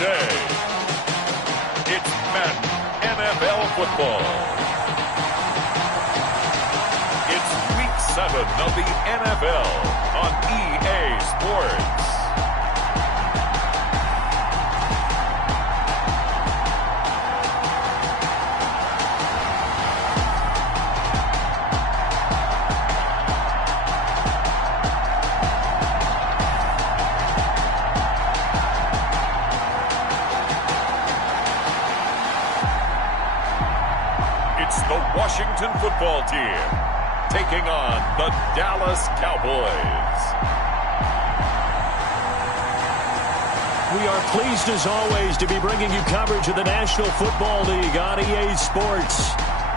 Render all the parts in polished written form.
today. It's Madden NFL football. It's Week 7 of the NFL on EA Sports. Washington football team taking on the Dallas Cowboys. We are pleased as always to be bringing you coverage of the National Football League on EA Sports.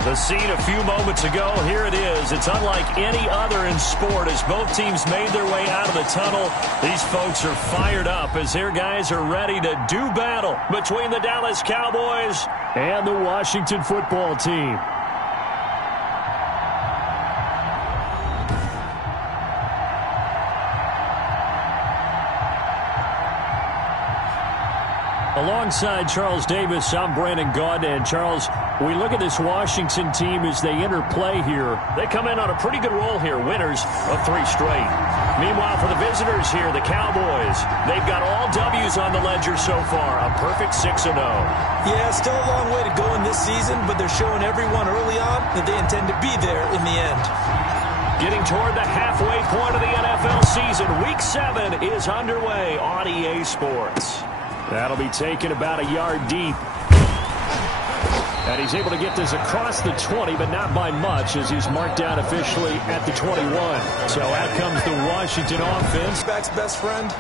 The scene a few moments ago, here it is. It's unlike any other in sport as both teams made their way out of the tunnel. These folks are fired up as their guys are ready to do battle between the Dallas Cowboys and the Washington football team. Alongside Charles Davis, I'm Brandon Gaudin. And Charles, we look at this Washington team as they interplay here. They come in on a pretty good roll here, winners of 3 straight. Meanwhile, for the visitors here, the Cowboys, they've got all W's on the ledger so far, a perfect 6-0. Yeah, still a long way to go in this season, but they're showing everyone early on that they intend to be there in the end. Getting toward the halfway point of the NFL season, Week 7 is underway on EA Sports. That'll be taken about a yard deep. And he's able to get this across the 20, but not by much as he's marked down officially at the 21. So out comes the Washington offense. Back's best friend.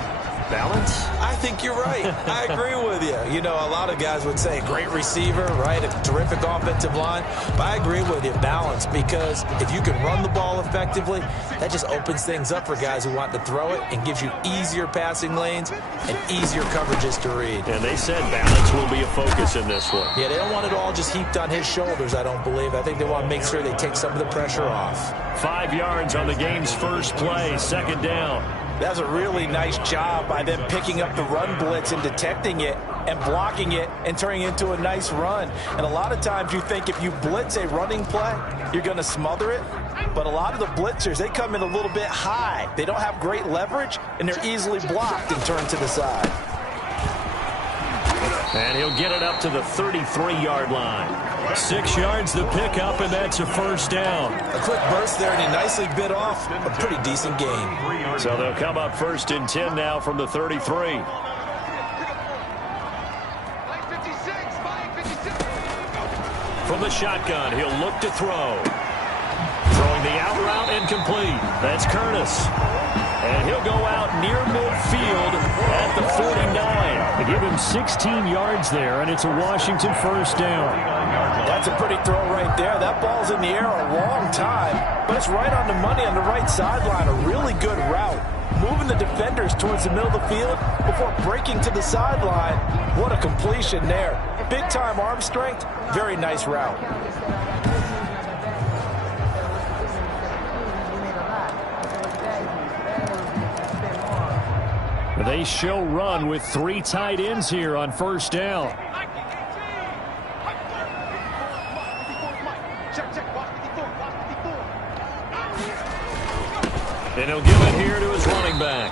Balance? I think you're right. I agree with you. You know, a lot of guys would say great receiver, right? A terrific offensive line. But I agree with you, balance, because if you can run the ball effectively, that just opens things up for guys who want to throw it and gives you easier passing lanes and easier coverages to read. And they said balance will be a focus in this one. Yeah, they don't want it all just heaped on his shoulders, I don't believe. I think they want to make sure they take some of the pressure off. 5 yards on the game's first play, second down. That's a really nice job by them picking up the run blitz and detecting it and blocking it and turning it into a nice run. And a lot of times you think if you blitz a running play, you're going to smother it. But a lot of the blitzers, they come in a little bit high. They don't have great leverage, and they're easily blocked and turned to the side. And he'll get it up to the 33-yard line. 6 yards the pickup, and that's a first down. A quick burst there, and he nicely bit off a pretty decent gain. So they'll come up 1st and 10 now from the 33. From the shotgun, he'll look to throw. Throwing the out route incomplete. That's Curtis. And he'll go out near midfield at the 49. They give him 16 yards there, and it's a Washington first down. That's a pretty throw right there. That ball's in the air a long time, but it's right on the money on the right sideline. A really good route. Moving the defenders towards the middle of the field before breaking to the sideline. What a completion there. Big-time arm strength. Very nice route. They show run with 3 tight ends here on first down. And he'll give it here to his running back.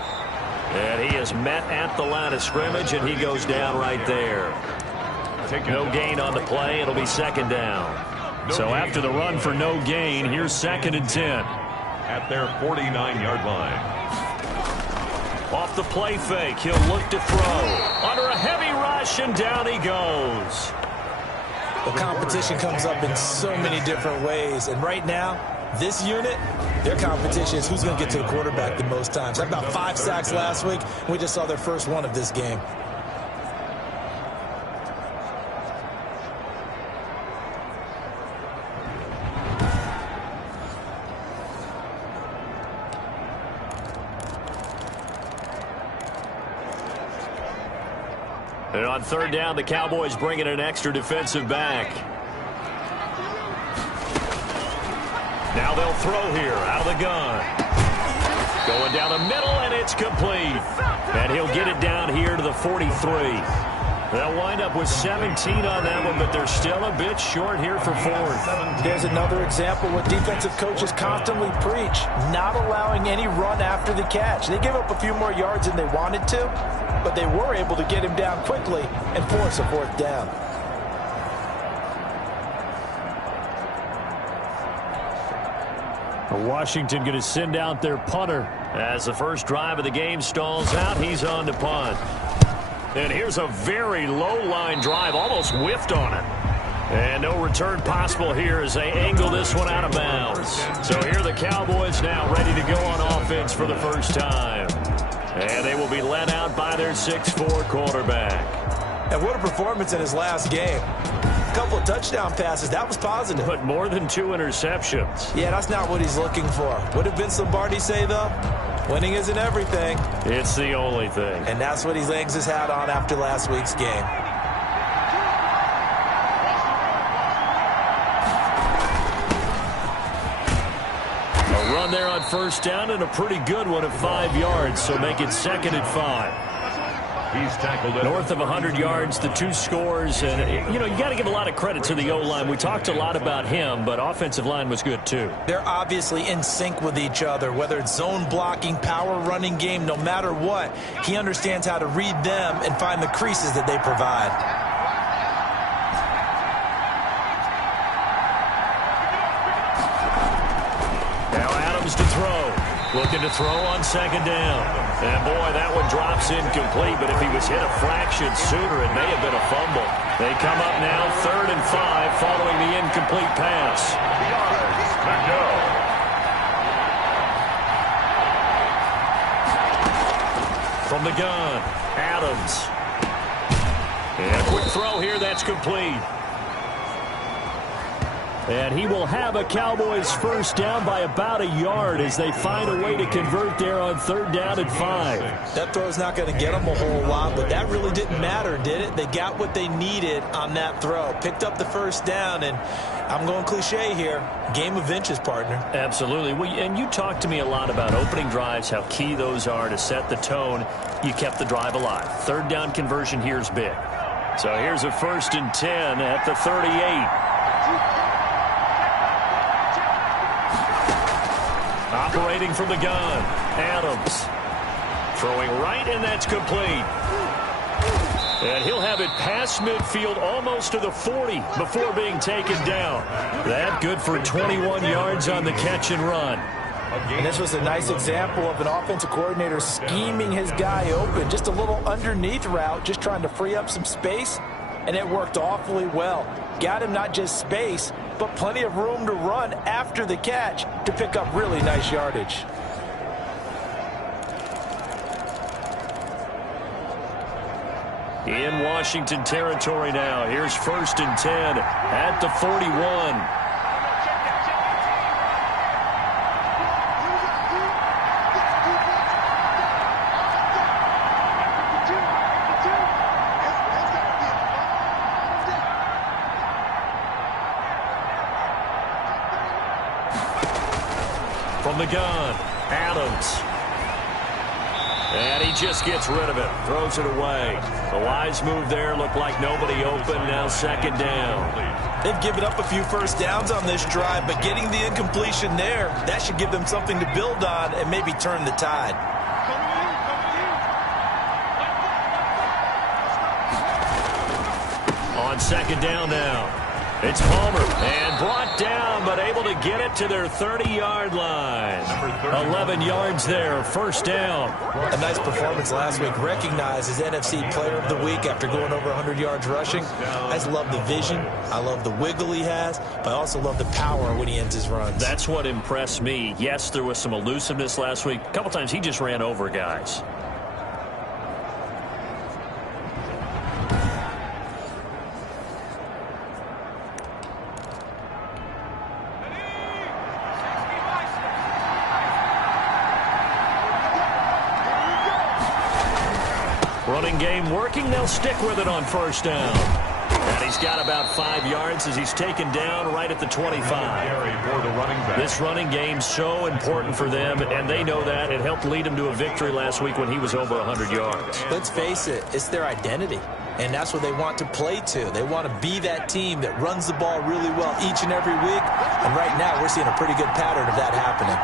And he is met at the line of scrimmage, and he goes down right there. No gain on the play. It'll be second down. So after the run for no gain, here's 2nd and 10. At their 49-yard line. Off the play fake, he'll look to throw. Under a heavy rush, and down he goes. The competition comes up in so many different ways. And right now, this unit, their competition is who's going to get to the quarterback the most times. Had about 5 sacks last week. We just saw their first one of this game. And on third down, the Cowboys bring in an extra defensive back. Now they'll throw here out of the gun. Going down the middle, and it's complete. And he'll get it down here to the 43. They'll wind up with 17 on that one, but they're still a bit short here for fourth. There's another example what defensive coaches constantly preach, not allowing any run after the catch. They gave up a few more yards than they wanted to, but they were able to get him down quickly and force a fourth down. Washington going to send out their punter. As the first drive of the game stalls out, he's on to punt. And here's a very low-line drive, almost whiffed on it. And no return possible here as they angle this one out of bounds. So here are the Cowboys now ready to go on offense for the first time. And they will be led out by their 6'4" quarterback. And what a performance in his last game. A couple of touchdown passes. That was positive. But more than 2 interceptions. Yeah, that's not what he's looking for. What did Vince Lombardi say, though? Winning isn't everything. It's the only thing. And that's what he hangs his hat on after last week's game. A run there on first down and a pretty good one of 5 yards, so make it 2nd and 5. He's tackled north of 100 yards, the 2 scores. And, you know, you got to give a lot of credit to the O-line. We talked a lot about him, but offensive line was good, too. They're obviously in sync with each other, whether it's zone blocking, power running game, no matter what. He understands how to read them and find the creases that they provide. Now Adams to throw. Looking to throw on second down. And, boy, that one drops incomplete, but if he was hit a fraction sooner, it may have been a fumble. They come up now 3rd and 5 following the incomplete pass. From the gun, Adams. And a quick throw here, that's complete. And he will have a Cowboys first down by about a yard as they find a way to convert there on 3rd down and 5. That throw's not going to get them a whole lot, but that really didn't matter, did it? They got what they needed on that throw. Picked up the first down, and I'm going cliche here. Game of inches, partner. Absolutely. Well, and you talked to me a lot about opening drives, how key those are to set the tone. You kept the drive alive. 3rd down conversion here is big. So here's a 1st and 10 at the 38. Operating from the gun, Adams. Throwing right, and that's complete. And he'll have it past midfield almost to the 40 before being taken down. That good for 21 yards on the catch and run. And this was a nice example of an offensive coordinator scheming his guy open. Just a little underneath route, just trying to free up some space, and it worked awfully well. Got him not just space, but plenty of room to run after the catch to pick up really nice yardage. In Washington territory now. Here's 1st and 10 at the 41. From the gun, Adams. And he just gets rid of it, throws it away. A wise move there, looked like nobody open, now 2nd down. They've given up a few first downs on this drive, but getting the incompletion there, that should give them something to build on and maybe turn the tide. On 2nd down now. It's Palmer, and brought down, but able to get it to their 30-yard line. 11 yards there, 1st down. A nice performance last week, recognized as NFC Player of the Week after going over 100 yards rushing. I just love the vision. I love the wiggle he has, but I also love the power when he ends his runs. That's what impressed me. Yes, there was some elusiveness last week. A couple times he just ran over guys. Running game working. They'll stick with it on 1st down. And he's got about 5 yards as he's taken down right at the 25. This running game's so important for them, and they know that. It helped lead them to a victory last week when he was over 100 yards. Let's face it, it's their identity. and that's what they want to play to. They want to be that team that runs the ball really well each and every week, and right now we're seeing a pretty good pattern of that happening.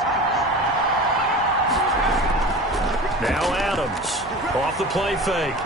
Now Adams off the play fake.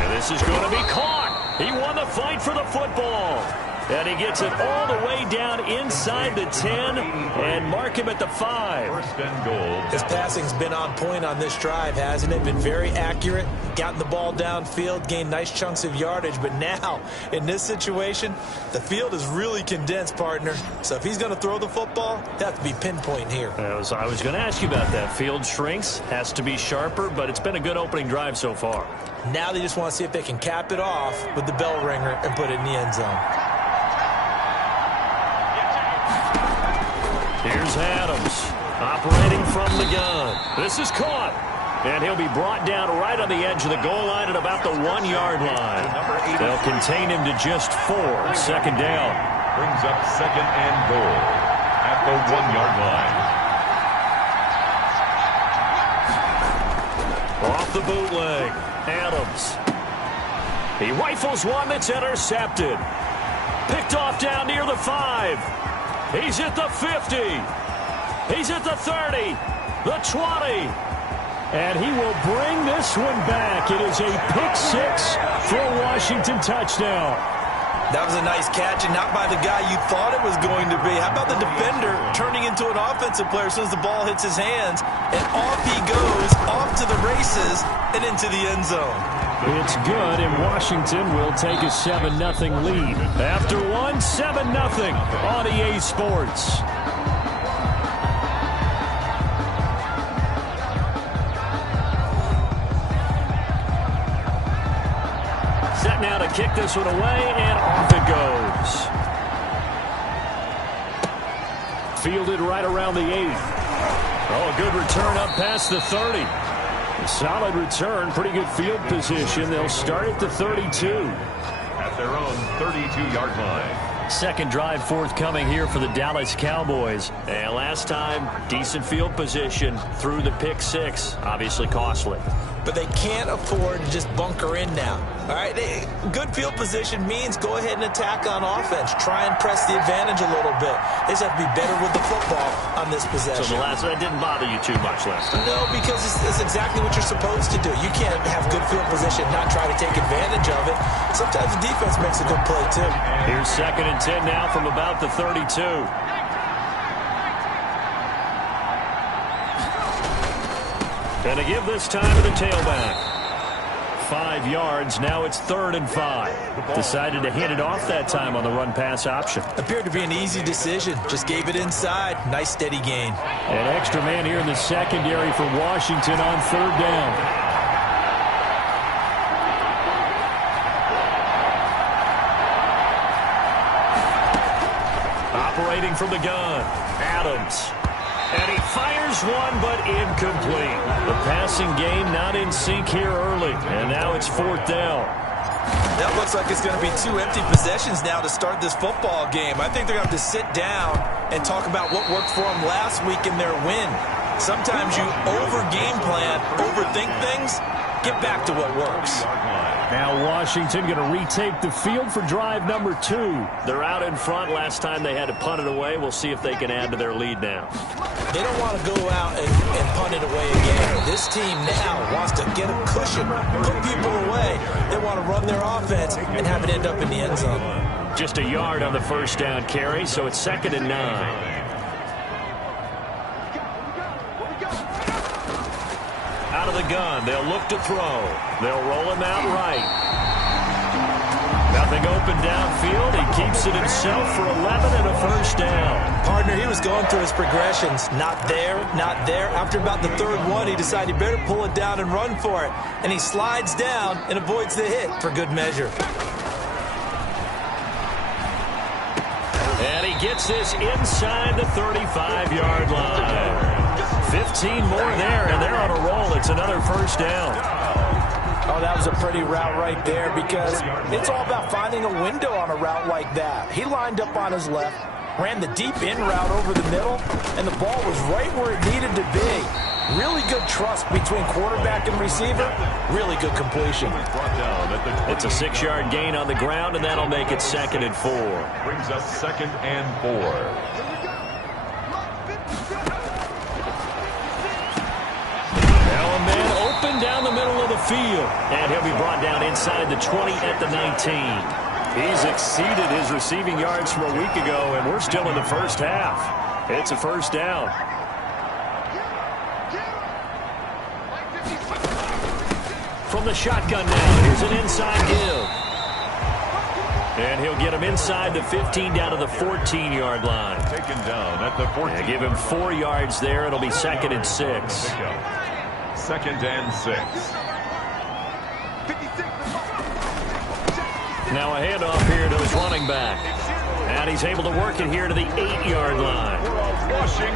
And this is going to be caught. He won the fight for the football. And he gets it all the way down inside the 10 and mark him at the 5. First and goal. His passing's been on point on this drive, hasn't it? Been very accurate, gotten the ball downfield, gained nice chunks of yardage. But now, in this situation, the field is really condensed, partner. So if he's going to throw the football, he'll have to be pinpoint here. I was going to ask you about that. Field shrinks, has to be sharper, but it's been a good opening drive so far. Now they just want to see if they can cap it off with the bell ringer and put it in the end zone. Here's Adams, operating from the gun. This is caught, and he'll be brought down right on the edge of the goal line at about the 1-yard line. They'll contain him to just 4. Second down. Brings up second and goal at the 1-yard line. Off the bootleg, Adams. He rifles one that's intercepted. Picked off down near the 5. He's at the 50. He's at the 30. The 20. And he will bring this one back. It is a pick 6 for a Washington touchdown. That was a nice catch, and not by the guy you thought it was going to be. How about the defender turning into an offensive player as soon as the ball hits his hands, and off he goes, off to the races, and into the end zone. It's good, and Washington will take a 7-0 lead. After one, 7-0 on EA Sports. Set now to kick this one away, and off it goes. Fielded right around the 8. Oh, a good return up past the 30. Solid return, pretty good field position. They'll start at the 32. At their own 32-yard line. Second drive forthcoming here for the Dallas Cowboys. And last time, decent field position through the pick 6. Obviously costly. But they can't afford to just bunker in now. All right, good field position means go ahead and attack on offense. Try and press the advantage a little bit. They just have to be better with the football on this possession. So that didn't bother you too much last time? No, because it's exactly what you're supposed to do. You can't have good field position and not try to take advantage of it. Sometimes the defense makes a good play, too. Here's second and 10 now from about the 32. And to give this time to the tailback. 5 yards. Now it's 3rd and 5. Decided to hand it off that time on the run-pass option. Appeared to be an easy decision. Just gave it inside. Nice steady gain. An extra man here in the secondary for Washington on 3rd down. Operating from the gun. Adams. And he fires one, but incomplete. The passing game not in sync here early. And now it's 4th down. That looks like it's going to be 2 empty possessions now to start this football game. I think they're going to have to sit down and talk about what worked for them last week in their win. Sometimes you over-game plan, overthink things, get back to what works. Now Washington going to retake the field for drive number 2. They're out in front. Last time they had to punt it away. We'll see if they can add to their lead now. They don't want to go out and punt it away again. This team now wants to get a cushion, put people away. They want to run their offense and have it end up in the end zone. Just a yard on the first down carry, so it's 2nd and 9. Out of the gun, they'll look to throw. They'll roll him out right. Nothing open downfield. He keeps it himself for 11 and a first down. Partner, he was going through his progressions. Not there, not there. After about the 3rd one, he decided he better pull it down and run for it. And he slides down and avoids the hit for good measure. And he gets this inside the 35-yard line. 15 more there, and they're on a roll. It's another first down. Oh, that was a pretty route right there because it's all about finding a window on a route like that. He lined up on his left, ran the deep in route over the middle, and the ball was right where it needed to be. Really good trust between quarterback and receiver. Really good completion. It's a 6-yard gain on the ground, and that'll make it 2nd and 4. Brings us 2nd and 4. Now a man open down the middle of the field. And he'll be brought down inside the 20 at the 19. He's exceeded his receiving yards from a week ago, and we're still in the first half. It's a first down. From the shotgun now, here's an inside give. And he'll get him inside the 15 down to the 14-yard line. Taken down at the 14. Yeah, give him 4 yards there. It'll be 2nd and 6. 2nd and 6. Now a handoff here to his running back. And he's able to work it here to the 8-yard line.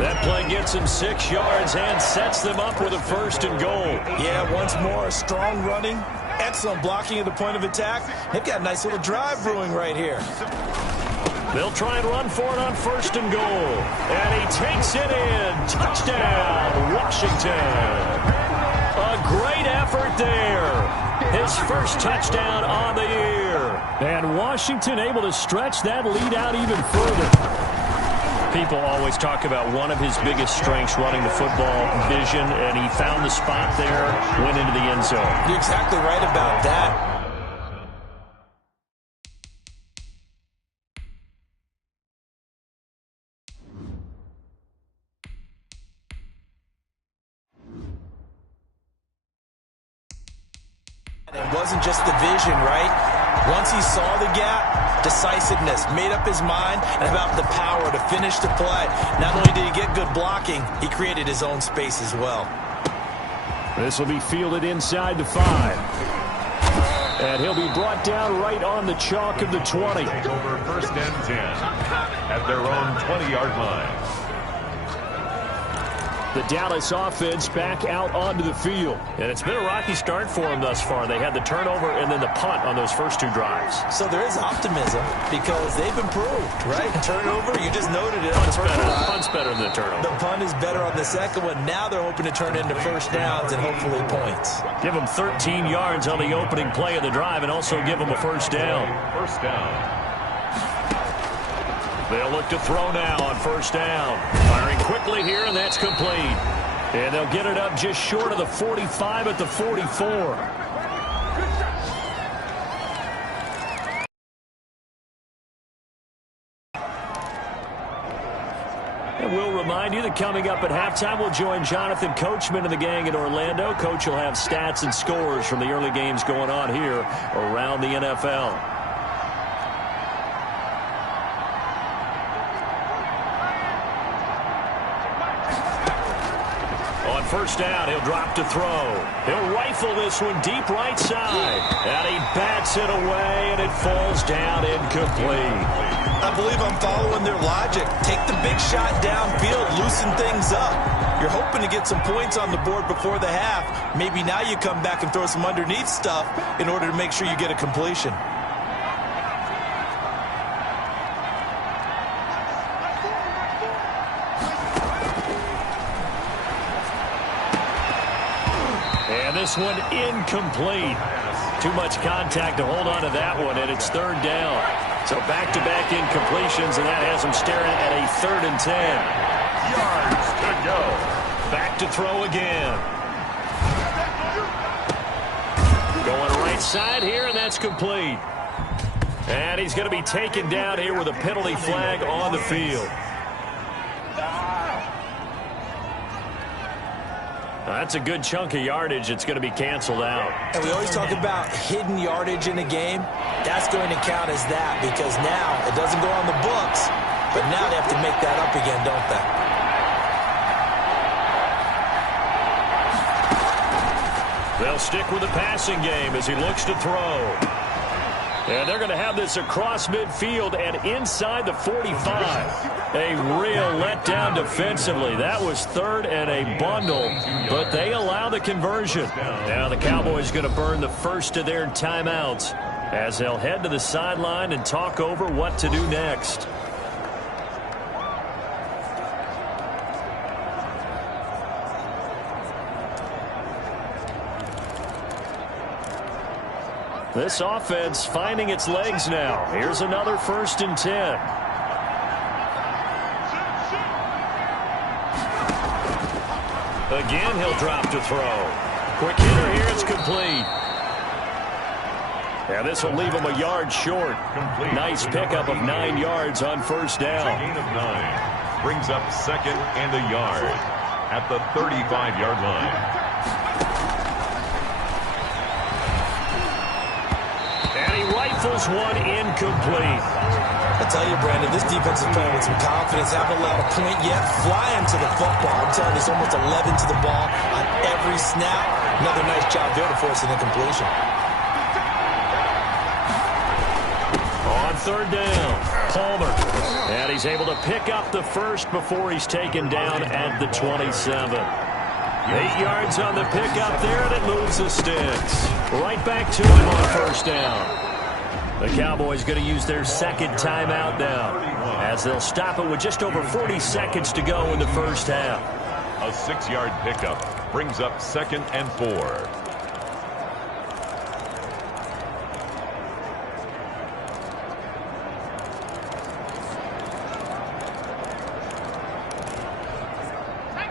That play gets him 6 yards and sets them up with a 1st and goal. Yeah, once more, strong running, excellent blocking at the point of attack. They've got a nice little drive brewing right here. They'll try and run for it on 1st and goal. And he takes it in. Touchdown, Washington. A great effort there. His first touchdown on the year. And Washington able to stretch that lead out even further. People always talk about one of his biggest strengths running the football, vision, and he found the spot there, went into the end zone. You're exactly right about that. It wasn't just the vision, right? Once he saw the gap, decisiveness, made up his mind, and about the power to finish the play. Not only did he get good blocking, he created his own space as well. This will be fielded inside the 5. And he'll be brought down right on the chalk of the 20. Take over 1st and 10 at their own 20-yard line. The Dallas offense back out onto the field. And it's been a rocky start for them thus far. They had the turnover and then the punt on those first 2 drives. So there is optimism because they've improved, right? Turnover, you just noted it. Punt's better than the turnover. The punt is better on the second one. Now they're hoping to turn into first downs and hopefully points. Give them 13 yards on the opening play of the drive and also give them a first down. First down. They'll look to throw now on first down. Firing quickly here, and that's complete. And they'll get it up just short of the 45 at the 44. And we'll remind you that coming up at halftime, we'll join Jonathan Coachman and the gang in Orlando. Coach will have stats and scores from the early games going on here around the NFL. First down, he'll drop to throw. He'll rifle this one deep right side. And he bats it away, and it falls down incomplete. I believe I'm following their logic. Take the big shot downfield, loosen things up. You're hoping to get some points on the board before the half. Maybe now you come back and throw some underneath stuff in order to make sure you get a completion. This one incomplete. Too much contact to hold on to that one, and it's 3rd down. So back-to-back incompletions, and that has them staring at a 3rd and 10. Yards to go. Back to throw again. Going right side here, and that's complete. And he's going to be taken down here with a penalty flag on the field. That's a good chunk of yardage. It's going to be canceled out. And we always talk about hidden yardage in a game. That's going to count as that because now it doesn't go on the books, but now they have to make that up again, don't they? They'll stick with the passing game as he looks to throw. And they're going to have this across midfield and inside the 45. A real letdown defensively. That was 3rd and a bundle, but they allow the conversion. Now the Cowboys going to burn the first of their timeouts as they'll head to the sideline and talk over what to do next. This offense finding its legs now. Here's another 1st and 10. Again, he'll drop to throw. Quick hitter here. It's complete. And this will leave him a yard short. Complete. Nice pickup of 9 yards on 1st down. A gain of 9. Brings up 2nd and a yard at the 35-yard line. And he rifles one incomplete. I tell you, Brandon, this defense is playing with some confidence. Haven't allowed a point yet. Flying to the football. I'm telling you, it's almost 11 to the ball on every snap. Another nice job there to force an incompletion. On 3rd down, Palmer. And he's able to pick up the first before he's taken down at the 27. 8 yards on the pickup there, and it moves the sticks. Right back to him on 1st down. The Cowboys going to use their 2nd timeout now, as they'll stop it with just over 40 seconds to go in the 1st half. A 6-yard pickup brings up 2nd and 4.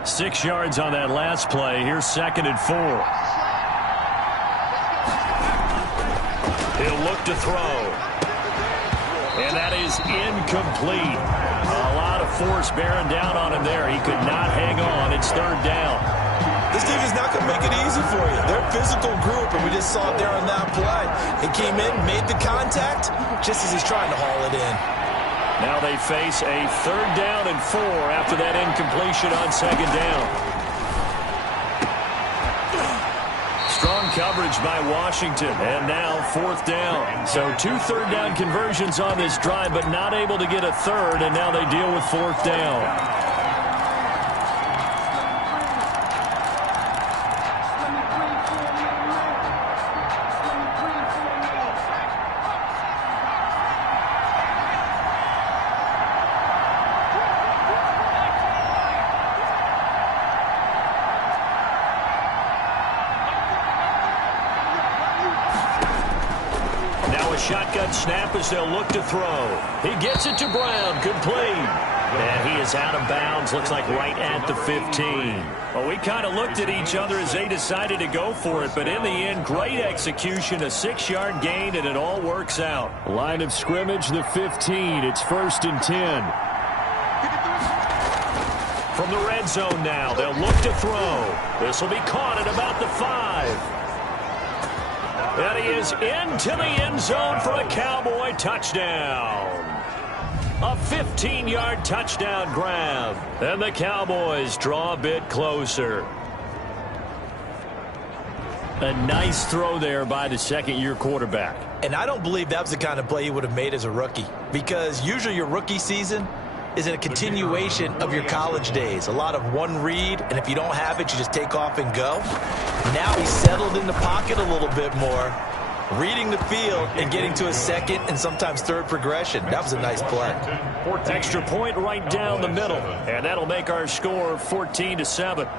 Six yards on that last play. Here's 2nd and 4. He'll look to throw. And that is incomplete. A lot of force bearing down on him there. He could not hang on. It's 3rd down. This defense not going to make it easy for you. They're a physical group, and we just saw it there on that play. He came in, made the contact, just as he's trying to haul it in. Now they face a 3rd down and 4 after that incompletion on 2nd down. Strong coverage by Washington, and now 4th down. So 2 third down conversions on this drive, but not able to get a 3rd, and now they deal with 4th down. Shotgun snap as they'll look to throw. He gets it to Brown, complete. And he is out of bounds, looks like right at the 15. Well, we kind of looked at each other as they decided to go for it, but in the end, great execution, a 6-yard gain, and it all works out. Line of scrimmage, the 15. It's 1st and 10. From the red zone now, they'll look to throw. This will be caught at about the 5. And he is into the end zone for a Cowboy touchdown. A 15-yard touchdown grab. And the Cowboys draw a bit closer. A nice throw there by the 2nd-year quarterback. And I don't believe that was the kind of play he would have made as a rookie, because usually your rookie season is a continuation of your college days. A lot of one read, and if you don't have it, you just take off and go. Now he's settled in the pocket a little bit more, reading the field and getting to a 2nd and sometimes 3rd progression. That was a nice play. Extra point right down the middle, and that'll make our score 14-7.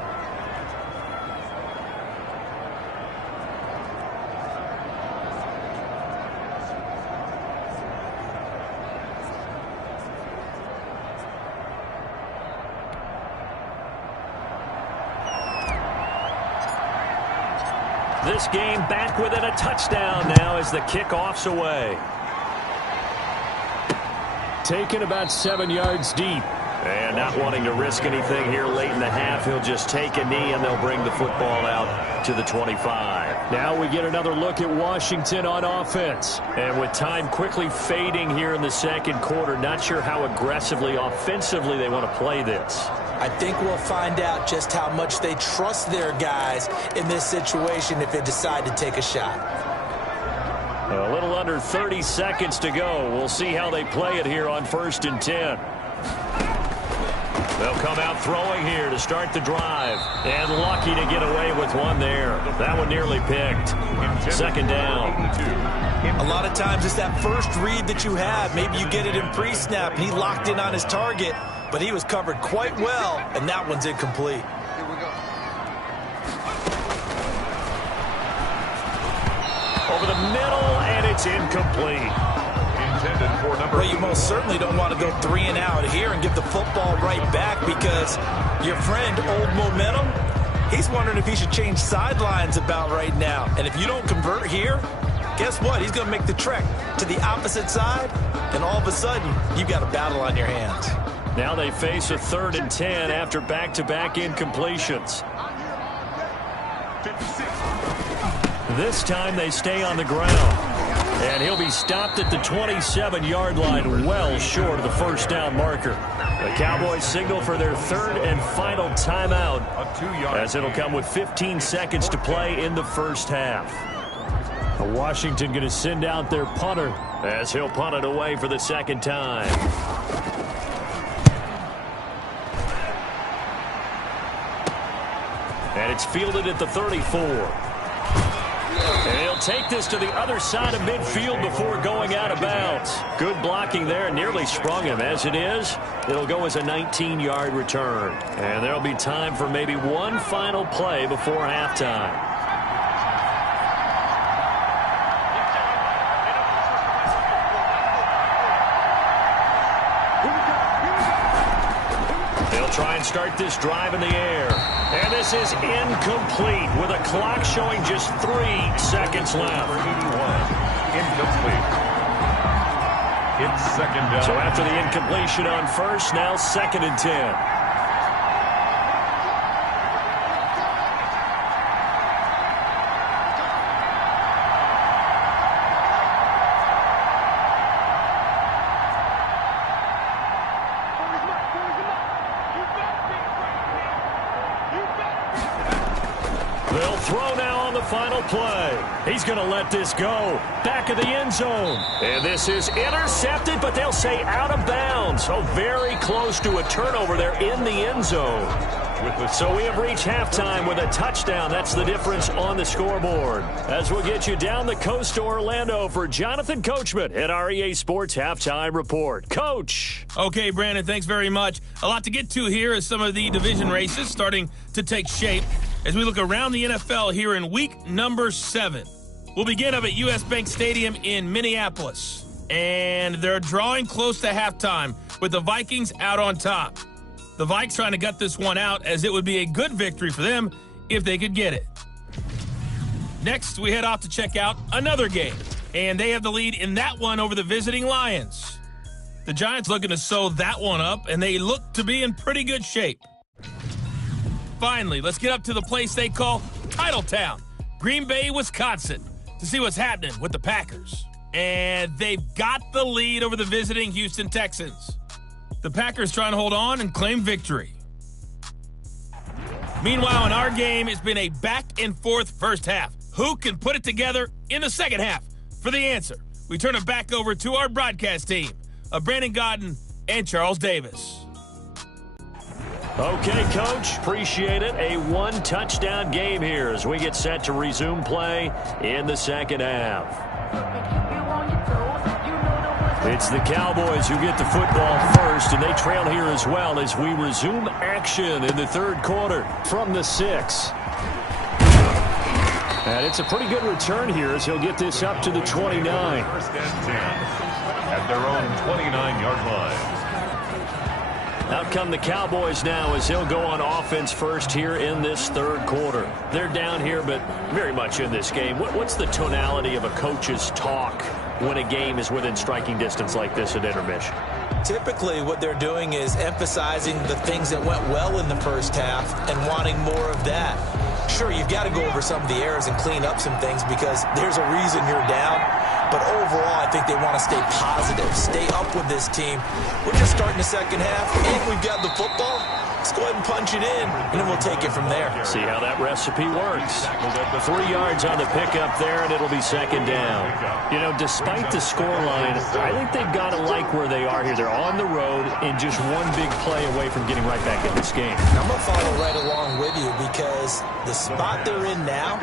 This game back within a touchdown now as the kickoff's away. Taken about 7 yards deep. And not wanting to risk anything here late in the half, he'll just take a knee and they'll bring the football out to the 25. Now we get another look at Washington on offense. And with time quickly fading here in the 2nd quarter, not sure how aggressively, offensively they want to play this. I think we'll find out just how much they trust their guys in this situation if they decide to take a shot. A little under 30 seconds to go. We'll see how they play it here on 1st and 10. They'll come out throwing here to start the drive. And lucky to get away with one there. That one nearly picked. 2nd down. A lot of times it's that first read that you have. Maybe you get it in pre-snap. He locked in on his target, but he was covered quite well, and that one's incomplete. Over the middle, it's incomplete. Intended for number. Well, you most certainly don't want to go 3 and out here and give the football right back, because your friend, Old Momentum, he's wondering if he should change sidelines about right now. And if you don't convert here, guess what? He's going to make the trek to the opposite side, and all of a sudden, you've got a battle on your hands. Now they face a 3rd and 10 after back-to-back incompletions. This time they stay on the ground. And he'll be stopped at the 27-yard line, well short of the first down marker. The Cowboys signal for their 3rd and final timeout, as it'll come with 15 seconds to play in the first half. Washington going to send out their punter as he'll punt it away for the 2nd time. And it's fielded at the 34. And he'll take this to the other side of midfield before going out of bounds. Good blocking there, nearly sprung him. As it is, it'll go as a 19-yard return. And there'll be time for maybe one final play before halftime. Try and start this drive in the air. And this is incomplete with a clock showing just 3 seconds left. 81. Incomplete. It's 2nd down. So after the incompletion on first, now 2nd and 10. They'll throw now on the final play. He's going to let this go. Back of the end zone. And this is intercepted, but they'll say out of bounds. So very close to a turnover there in the end zone. So we have reached halftime with a touchdown. That's the difference on the scoreboard. As we'll get you down the coast to Orlando for Jonathan Coachman at our EA Sports Halftime Report. Coach. Okay, Brandon, thanks very much. A lot to get to here as some of the division races starting to take shape as we look around the NFL here in week number 7. We'll begin up at U.S. Bank Stadium in Minneapolis. And they're drawing close to halftime with the Vikings out on top. The Vikes trying to gut this one out, as it would be a good victory for them if they could get it. Next, we head off to check out another game. And they have the lead in that one over the visiting Lions. The Giants looking to sew that one up, and they look to be in pretty good shape. Finally, let's get up to the place they call Titletown, Green Bay, Wisconsin, to see what's happening with the Packers. And they've got the lead over the visiting Houston Texans. The Packers trying to hold on and claim victory. Meanwhile, in our game, it's been a back-and-forth first half. Who can put it together in the second half? For the answer, we turn it back over to our broadcast team of Brandon Godden and Charles Davis. Okay, Coach, appreciate it. A one-touchdown game here as we get set to resume play in the second half. It's the Cowboys who get the football first, and they trail here as well as we resume action in the third quarter from the 6. And it's a pretty good return here as he'll get this up to the 29. First and 10 at their own 29-yard line. Out come the Cowboys now as he'll go on offense first here in this third quarter. They're down here, but very much in this game. What's the tonality of a coach's talk when a game is within striking distance like this at intermission? Typically, what they're doing is emphasizing the things that went well in the first half and wanting more of that. Sure, you've got to go over some of the errors and clean up some things because there's a reason you're down. But overall, I think they want to stay positive, stay up with this team. We're just starting the second half, and we've got the football. Let's go ahead and punch it in, and then we'll take it from there. See how that recipe works. 3 yards on the pickup there, and it'll be second down. You know, despite the scoreline, I think they've got to like where they are here. They're on the road and just one big play away from getting right back in this game. I'm going to follow right along with you because the spot they're in now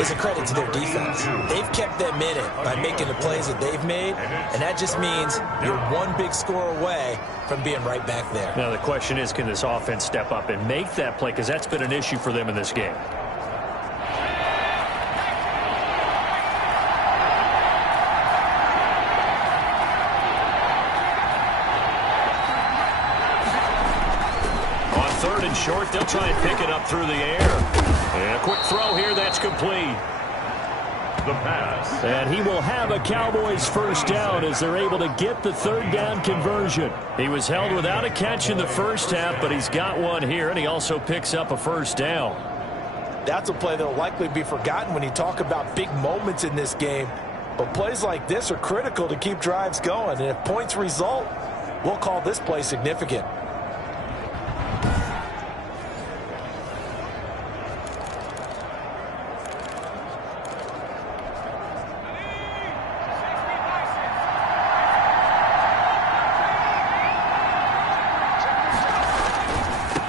is a credit to their defense. They've kept them in it by making the plays that they've made, and that just means you're one big score away from being right back there. Now, the question is, can this offense step up and make that play? Because that's been an issue for them in this game. third and short. They'll try and pick it up through the air. And a quick throw here. That's complete. The pass. And he will have a Cowboys first down as they're able to get the third down conversion. He was held without a catch in the first half, but he's got one here, and he also picks up a first down. That's a play that will likely be forgotten when you talk about big moments in this game. But plays like this are critical to keep drives going. And if points result, we'll call this play significant.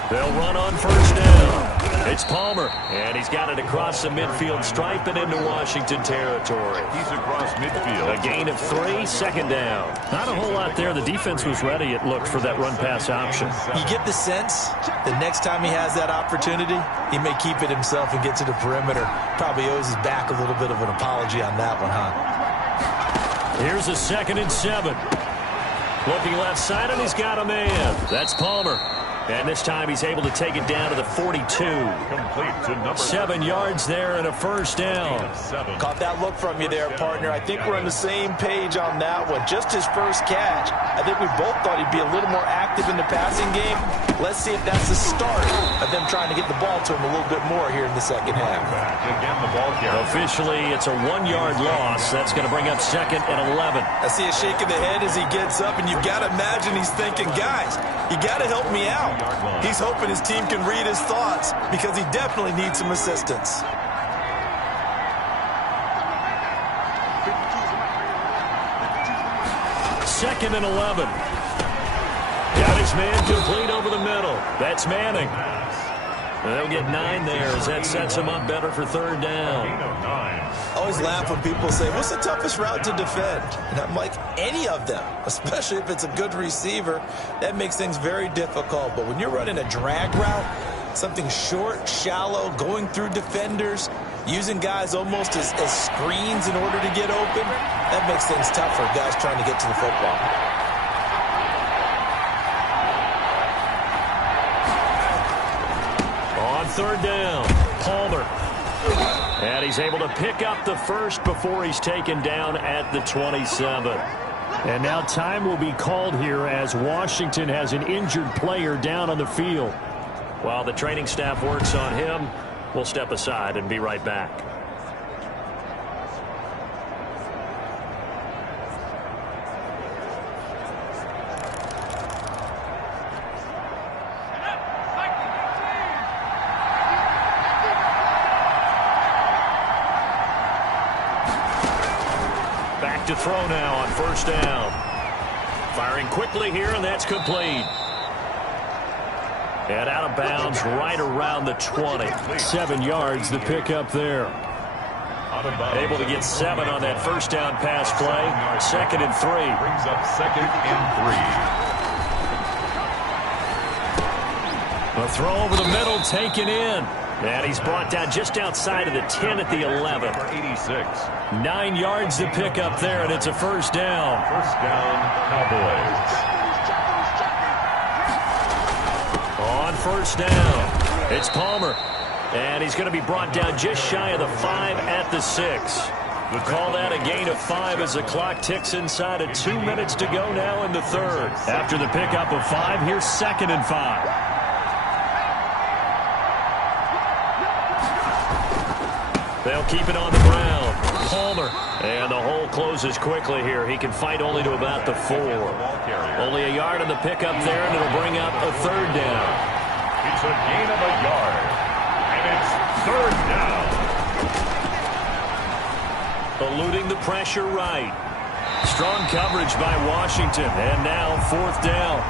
They'll run on first down. It's Palmer, and he's got it across the midfield stripe and into Washington territory. He's across midfield. A gain of 3, second down. Not a whole lot there. The defense was ready, it looked, for that run-pass option. You get the sense that next time he has that opportunity, he may keep it himself and get to the perimeter. Probably owes his back a little bit of an apology on that one, huh? Here's a 2nd and 7. Looking left side, and he's got a man. That's Palmer. And this time he's able to take it down to the 42. Complete to number 7 yards there and a first down. Caught that look from you there, partner. I think we're on the same page on that one. Just his first catch. I think we both thought he'd be a little more active in the passing game. Let's see if that's the start of them trying to get the ball to him a little bit more here in the second half. Again, the ball carrier. Officially, it's a 1-yard loss. That's going to bring up 2nd and 11. I see a shake of the head as he gets up, and you've got to imagine he's thinking, guys, you got to help me out. He's hoping his team can read his thoughts because he definitely needs some assistance. Second and 11. Got his man complete over the middle. That's Manning. They'll get 9 there as that sets him up better for third down. I always laugh when people say, what's the toughest route to defend? And I'm like, any of them, especially if it's a good receiver. That makes things very difficult. But when you're running a drag route, something short, shallow, going through defenders, using guys almost as screens in order to get open, that makes things tough for guys trying to get to the football. Third down, Palmer. And he's able to pick up the first before he's taken down at the 27. And now time will be called here as Washington has an injured player down on the field. While the training staff works on him, we'll step aside and be right back. To throw now on first down. Firing quickly here, and that's complete. And out of bounds right around the 20. 7 yards the pickup there. Able to get 7 on that first down pass play. 2nd and 3. Brings up 2nd and 3. A throw over the middle taken in. And he's brought down just outside of the 10 at the 11. 86. 9 yards to pick up there, and it's a first down. First down, Cowboys. On first down, it's Palmer. And he's going to be brought down just shy of the 5 at the 6. Call that a gain of 5 as the clock ticks inside of 2 minutes to go now in the third. After the pickup of 5, here's 2nd and 5. They'll keep it on the ground. Palmer. And the hole closes quickly here. He can fight only to about the 4. Only a yard on the pickup there, and it'll bring up a third down. It's a gain of a yard. And it's third down. Eluding the pressure right. Strong coverage by Washington. And now 4th down.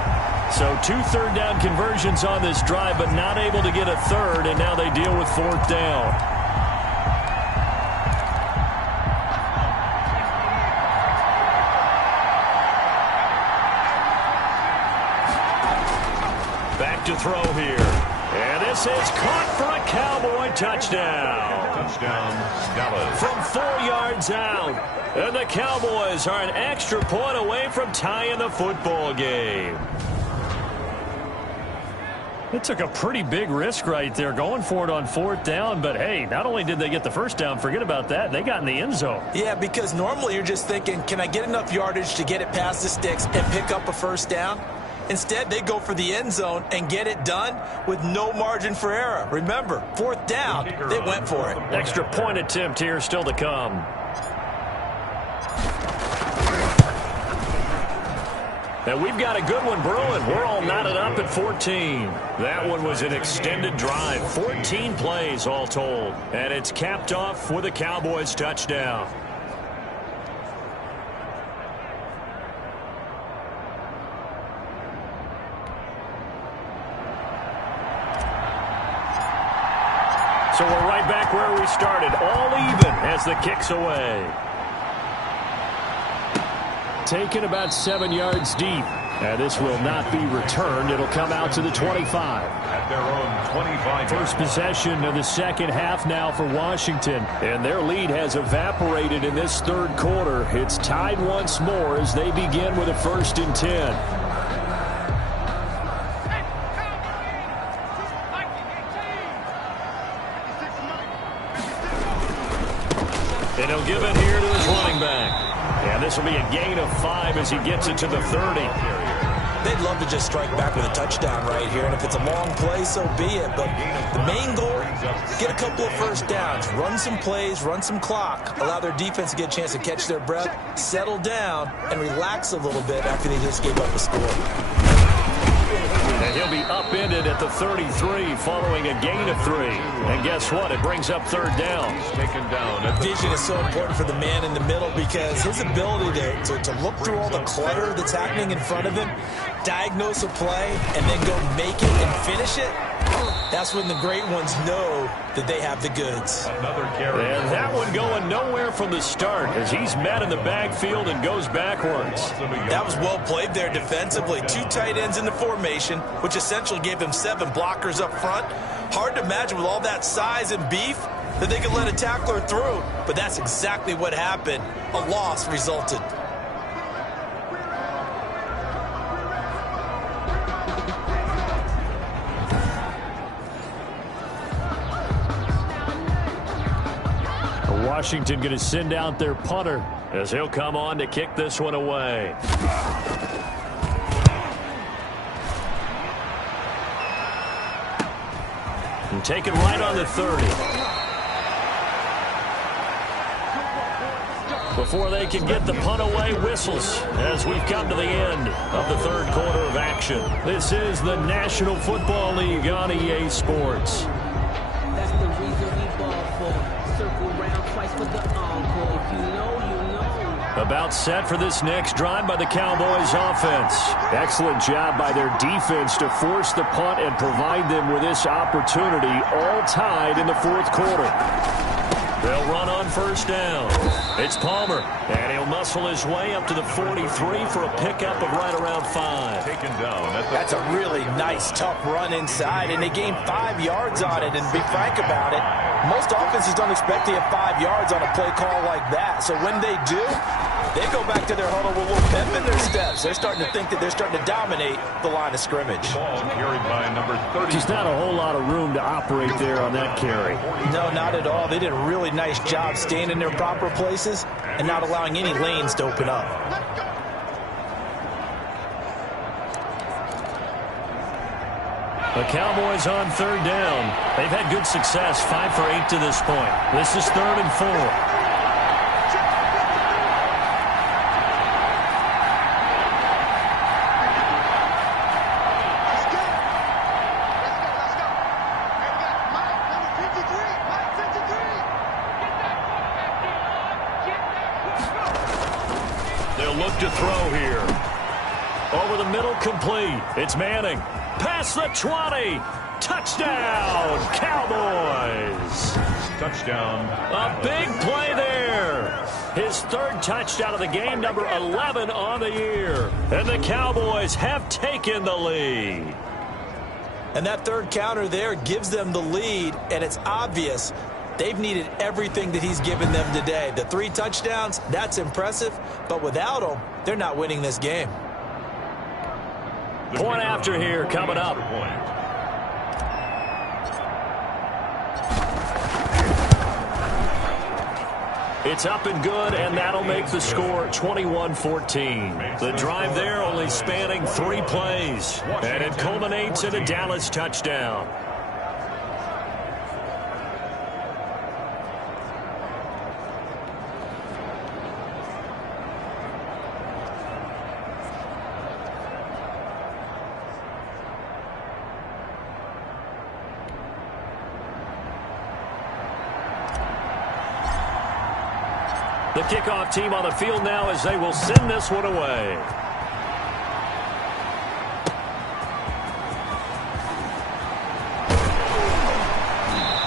So 2 third down conversions on this drive, but not able to get a third, and now they deal with 4th down. To throw here. And this is caught for a Cowboy touchdown. Touchdown, Dallas. From 4 yards out. And the Cowboys are an extra point away from tying the football game. It took a pretty big risk right there going for it on 4th down, but hey, not only did they get the first down, forget about that, they got in the end zone. Yeah, because normally you're just thinking, can I get enough yardage to get it past the sticks and pick up a first down? Instead, they go for the end zone and get it done with no margin for error. Remember, 4th down, they went for it. Extra point attempt here still to come. And we've got a good one brewing. We're all knotted up at 14. That one was an extended drive. 14 plays all told. And it's capped off with a Cowboys touchdown. So we're right back where we started. All even as the kick's away. Taken about 7 yards deep. And this will not be returned. It'll come out to the 25. At their own 25. First possession of the second half now for Washington. And their lead has evaporated in this third quarter. It's tied once more as they begin with a 1st and 10. And he'll give it here to his running back. And this will be a gain of 5 as he gets it to the 30. They'd love to just strike back with a touchdown right here, and if it's a long play, so be it. But the main goal, get a couple of first downs, run some plays, run some clock, allow their defense to get a chance to catch their breath, settle down, and relax a little bit after they just gave up a score. And he'll be upended at the 33 following a gain of 3. And guess what? It brings up 3rd down. Taken down. Vision is so important for the man in the middle because his ability to look through all the clutter that's happening in front of him, diagnose a play, and then go make it and finish it, that's when the great ones know that they have the goods. Another carry. And that one going nowhere from the start as he's met in the backfield and goes backwards. That was well played there defensively. 2 tight ends in the formation, which essentially gave them 7 blockers up front. Hard to imagine with all that size and beef that they could let a tackler through, but that's exactly what happened. A loss resulted. Washington going to send out their punter as he'll come on to kick this one away. And taken right on the 30. Before they can get the punt away, whistles as we've come to the end of the third quarter of action. This is the National Football League on EA Sports. That's the reason we ball for. Circle round twice for the encore. If you know, you know. About set for this next drive by the Cowboys offense. Excellent job by their defense to force the punt and provide them with this opportunity, all tied in the fourth quarter. They'll run on first down. It's Palmer, and he'll muscle his way up to the 43 for a pickup of right around 5. Taken down. That's a really nice, tough run inside, and they gained 5 yards on it. And to be frank about it, most offenses don't expect to get 5 yards on a play call like that. So when they do, they go back to their huddle with a little pep in their steps. They're starting to think that they're starting to dominate the line of scrimmage. Ball carried by number 30. Just not a whole lot of room to operate there on that carry. No, not at all. They did a really nice job staying in their proper places and not allowing any lanes to open up. The Cowboys on third down. They've had good success, 5 for 8 to this point. This is 3rd and 4. To throw here. Over the middle, complete. It's Manning. Past the 20. Touchdown, Cowboys. Touchdown. A big play there. His 3rd touchdown of the game, number 11 on the year. And the Cowboys have taken the lead. And that 3rd counter there gives them the lead, and it's obvious they've needed everything that he's given them today. The 3 touchdowns, that's impressive, but without them, they're not winning this game. Point after here coming up. It's up and good, and that'll make the score 21-14. The drive there only spanning 3 plays, and it culminates in a Dallas touchdown. The kickoff team on the field now as they will send this one away.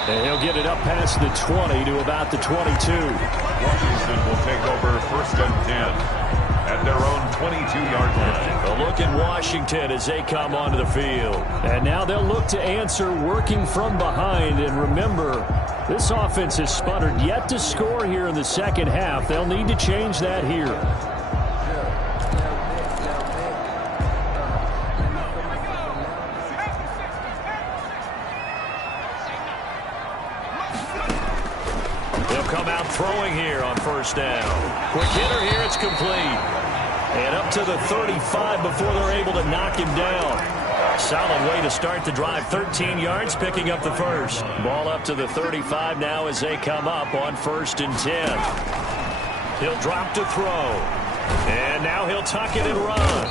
And he'll get it up past the 20 to about the 22. Washington will take over 1st and 10 at their own 22-yard line. A look at Washington as they come onto the field. And now they'll look to answer working from behind. And remember, this offense has sputtered yet to score here in the second half. They'll need to change that here. They'll come out throwing here on 1st down. Quick hitter here, it's complete. And up to the 35 before they're able to knock him down. Solid way to start the drive. 13 yards, picking up the first. Ball up to the 35 now as they come up on 1st and 10. He'll drop to throw. And now he'll tuck it and run.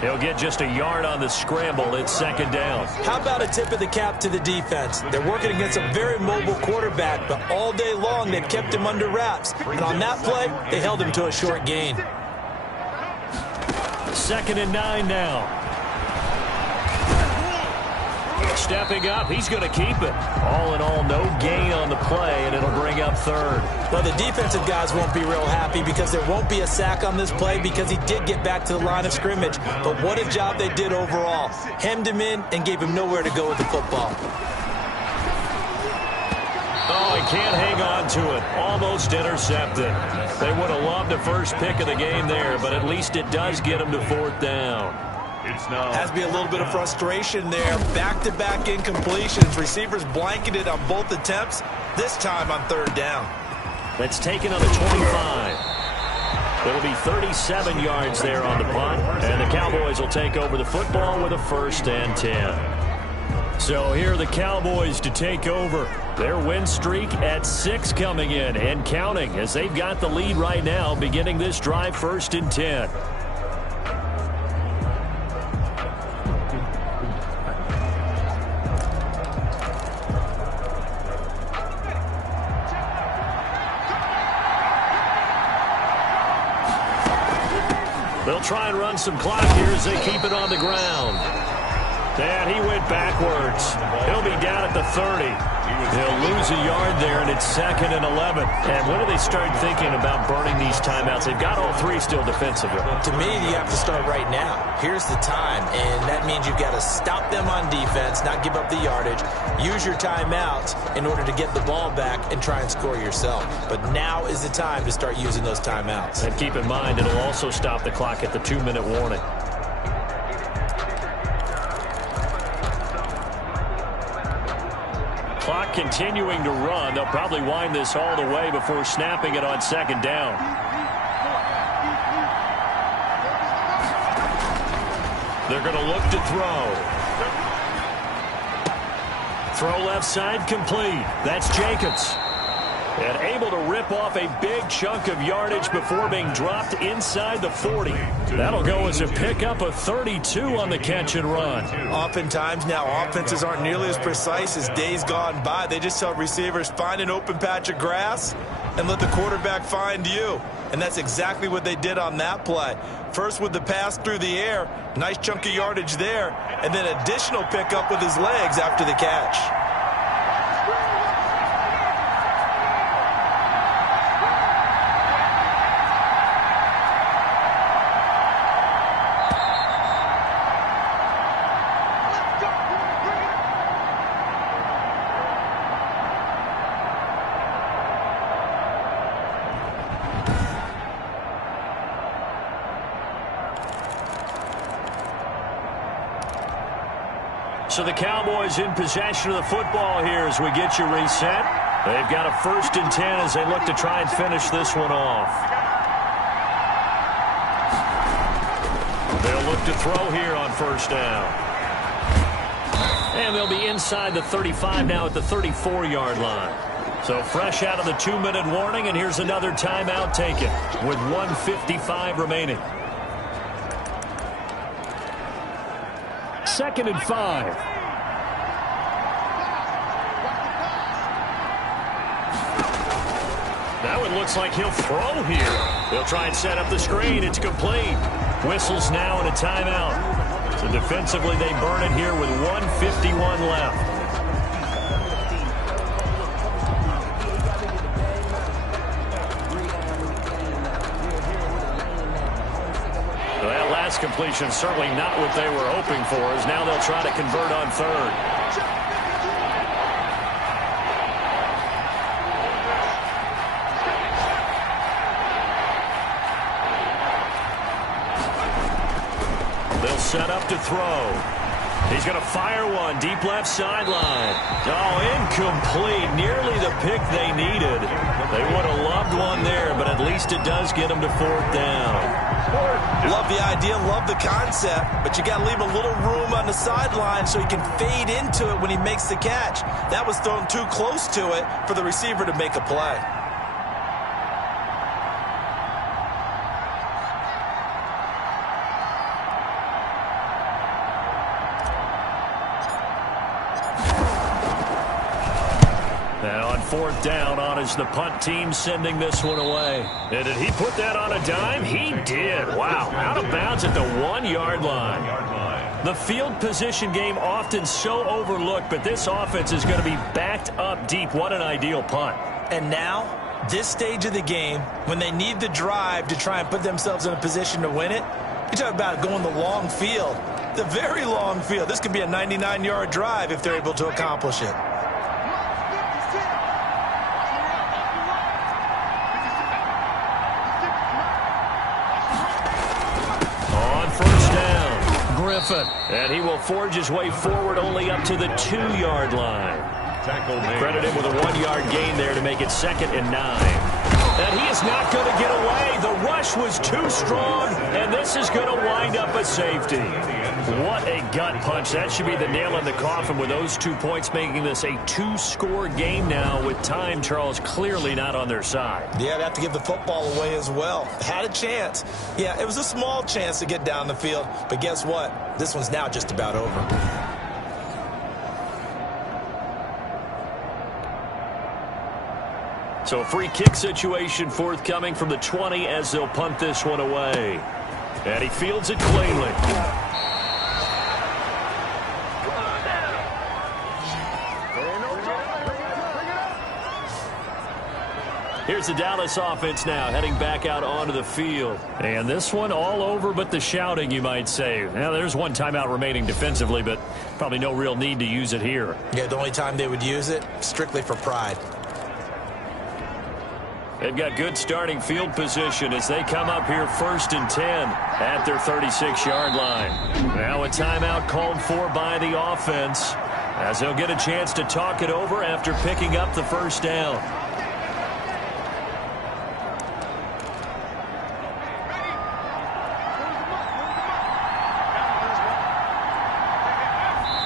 He'll get just a yard on the scramble. It's 2nd down. How about a tip of the cap to the defense? They're working against a very mobile quarterback, but all day long they've kept him under wraps. And on that play, they held him to a short gain. 2nd and 9 now. Stepping up, he's going to keep it. All in all, no gain on the play, and it'll bring up 3rd. Well, the defensive guys won't be real happy because there won't be a sack on this play because he did get back to the line of scrimmage. But what a job they did overall. Hemmed him in and gave him nowhere to go with the football. Oh, he can't hang on to it. Almost intercepted. They would have loved the first pick of the game there, but at least it does get him to 4th down. Has to be a little bit of frustration there. Back-to-back incompletions. Receivers blanketed on both attempts, this time on 3rd down. That's taken on the 25. It'll be 37 yards there on the punt, and the Cowboys will take over the football with a 1st and 10. So here are the Cowboys to take over. Their win streak at 6 coming in and counting as they've got the lead right now beginning this drive 1st and 10. They'll try and run some clock here as they keep it on the ground. And he went backwards. He'll be down at the 30. He'll lose a yard there, and it's 2nd and 11. And when do they start thinking about burning these timeouts? They've got all 3 still defensively. To me, you have to start right now. Here's the time, and that means you've got to stop them on defense, not give up the yardage, use your timeouts in order to get the ball back and try and score yourself. But now is the time to start using those timeouts. And keep in mind, it'll also stop the clock at the 2-minute warning. Clock continuing to run. They'll probably wind this all the way before snapping it on 2nd down. They're going to look to throw. Throw left side complete. That's Jacobs. And able to rip off a big chunk of yardage before being dropped inside the 40. That'll go as a pickup of 32 on the catch and run. Oftentimes now offenses aren't nearly as precise as days gone by. They just tell receivers, find an open patch of grass and let the quarterback find you. And that's exactly what they did on that play. First with the pass through the air, nice chunk of yardage there, and then additional pickup with his legs after the catch. So the Cowboys in possession of the football here as we get you reset. They've got a 1st and 10 as they look to try and finish this one off. They'll look to throw here on 1st down. And they'll be inside the 35 now at the 34-yard line. So fresh out of the 2-minute warning, and here's another timeout taken with 1:55 remaining. 2nd and 5. That one looks like he'll throw here. They'll try and set up the screen. It's complete. Whistles now and a timeout. So defensively, they burn it here with 1:51 left. So that last completion certainly not what they were hoping for, as now they'll try to convert on 3rd. Set up to throw. He's going to fire one deep left sideline. Oh, incomplete. Nearly the pick they needed. They would have loved one there, but at least it does get them to 4th down. Love the idea, love the concept, but you got to leave a little room on the sideline so he can fade into it when he makes the catch. That was thrown too close to it for the receiver to make a play. Now on 4th down, on is the punt team sending this one away. And did he put that on a dime? He did. Wow, out of bounds at the 1-yard line. The field position game often so overlooked, but this offense is going to be backed up deep. What an ideal punt. And now, this stage of the game, when they need the drive to try and put themselves in a position to win it, you talk about going the long field, the very long field. This could be a 99-yard drive if they're able to accomplish it. And he will forge his way forward only up to the 2-yard line. Credit him with a 1-yard gain there to make it 2nd and 9. And he is not going to get away. The rush was too strong, and this is going to wind up a safety. What a gut punch. That should be the nail in the coffin with those 2 points, making this a 2-score game now with time, Charles, clearly not on their side. Yeah, they have to give the football away as well. Had a chance. Yeah, it was a small chance to get down the field, but guess what? This one's now just about over. So a free kick situation forthcoming from the 20 as they'll punt this one away. And he fields it cleanly. Here's the Dallas offense now, heading back out onto the field. And this one all over but the shouting, you might say. Now, there's one timeout remaining defensively, but probably no real need to use it here. Yeah, the only time they would use it, strictly for pride. They've got good starting field position as they come up here 1st and 10 at their 36-yard line. Now a timeout called for by the offense as they'll get a chance to talk it over after picking up the 1st down.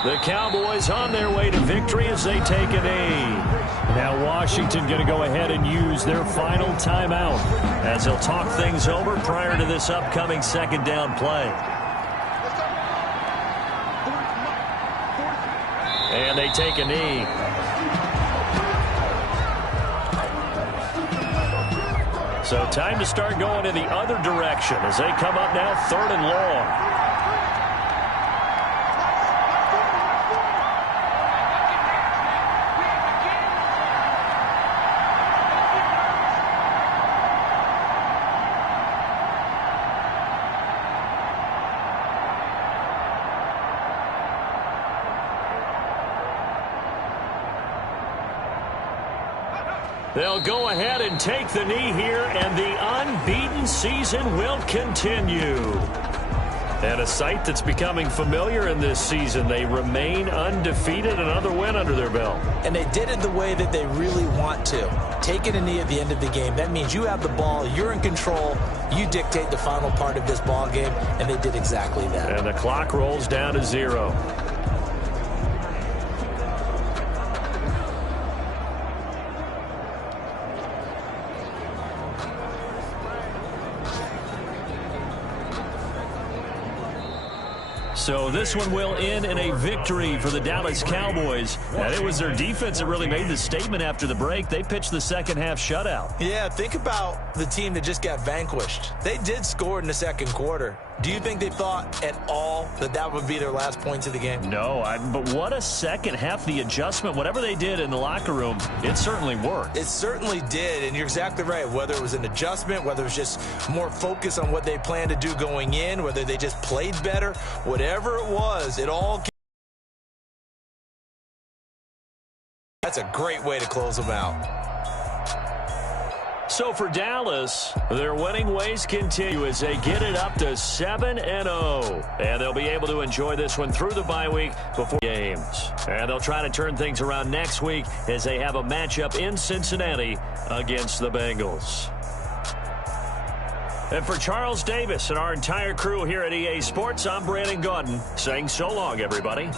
The Cowboys on their way to victory as they take a knee. Now Washington going to go ahead and use their final timeout as they'll talk things over prior to this upcoming 2nd down play. And they take a knee. So time to start going in the other direction as they come up now 3rd and long. They'll go ahead and take the knee here, and the unbeaten season will continue. And a sight that's becoming familiar in this season. They remain undefeated, another win under their belt. And they did it the way that they really want to. Taking a knee at the end of the game. That means you have the ball, you're in control, you dictate the final part of this ball game, and they did exactly that. And the clock rolls down to 0. So this one will end in a victory for the Dallas Cowboys. And it was their defense that really made the statement after the break. They pitched the second half shutout. Yeah, think about the team that just got vanquished. They did score in the second quarter. Do you think they thought at all that that would be their last points of the game? No, but what a second half. The adjustment, whatever they did in the locker room, it certainly worked. It certainly did, and you're exactly right. Whether it was an adjustment, whether it was just more focus on what they planned to do going in, whether they just played better, whatever it was, it all came. That's a great way to close them out. So for Dallas, their winning ways continue as they get it up to 7-0. And they'll be able to enjoy this one through the bye week before games. And they'll try to turn things around next week as they have a matchup in Cincinnati against the Bengals. And for Charles Davis and our entire crew here at EA Sports, I'm Brandon Gaudin saying so long, everybody.